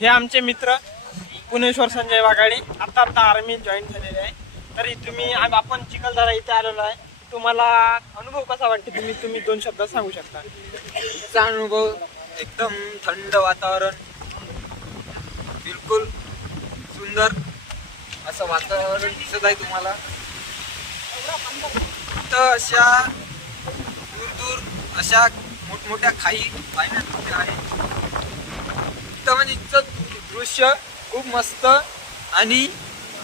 हे आमचे मित्र पुणेश्वर संजय वाघाडे आता आर्मी जॉईन झालेले आहे. तरी तुम्ही आपण चिखलदरा इथे आलेलो आहे. तुम्हाला अनुभव कसा वाटते तुम्ही 2 शब्दात सांगू शकता? त्याचा अनुभव एकदम थंड वातावरण, बिलकुल सुंदर असं वातावरण दिसत आहे तुम्हाला. तर अशा दूर अशा मोठमोठ्या खाई पाहण्यात आहे. तर म्हणजे इथचं दृश्य खूप मस्त आणि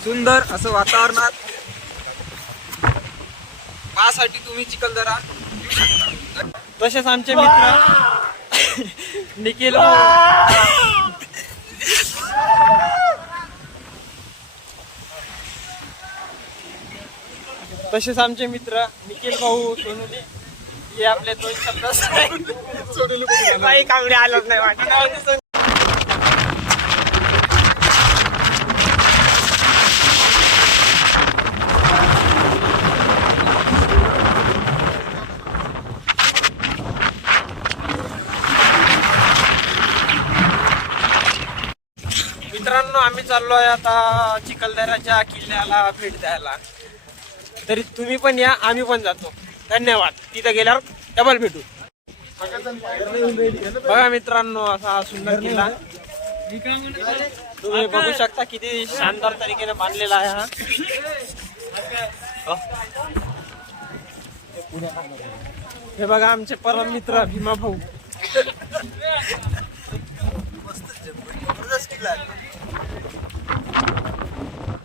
सुंदर असं वातावरणात पाहण्यासाठी तुम्ही चिखलदरा येऊ शकता. तसेच आमचे मित्र निखिल भाऊ सोनुले हे आपले 2 शब्द काही कामडे आलंच नाही वाटत. मित्रांनो, आम्ही चाललो आहे आता चिखलदऱ्याच्या किल्ल्याला भेट द्यायला. तरी तुम्ही पण या, आम्ही पण जातो. धन्यवाद. तिथे गेल्यावर डबल भेटू. बघा मित्रांनो, असा सुंदर किल्ला तुम्ही बघू शकता. किती शानदार तरीकेने बांधलेला आहे हा. हे बघा आमचे परम मित्र भीमा भाऊ.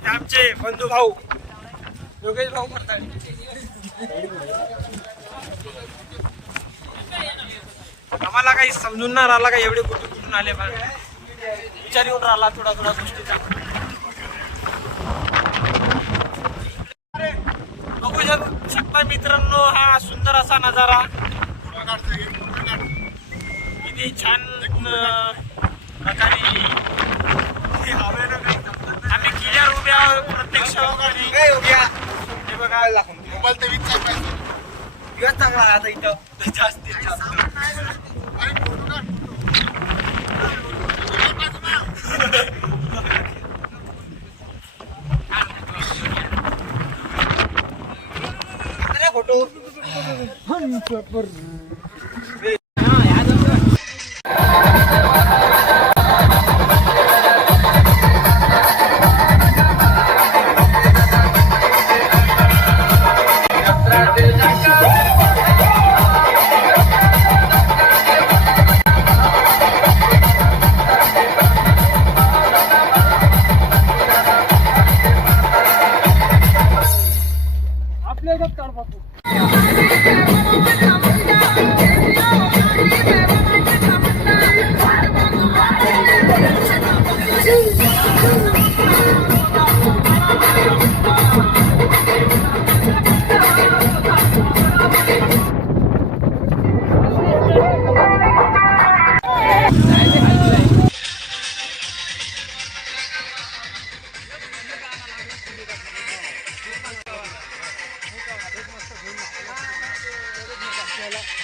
आमचे बंधू भाऊ योगेश भाऊ करताय. आम्हाला काही समजून ना राहिला का एवढे कुठून आले, पण विचार येऊन राहिला थोडा गोष्टीचा. बघू शकता मित्रांनो, हा सुंदर असा नजारा. किती छान प्रकारे आम्ही किल्ल्यावर उभ्या प्रत्यक्ष. हे बघा मोबाईल तर दिवस चांगला आता इथं जास्तीत जास्त. Photo Gracias.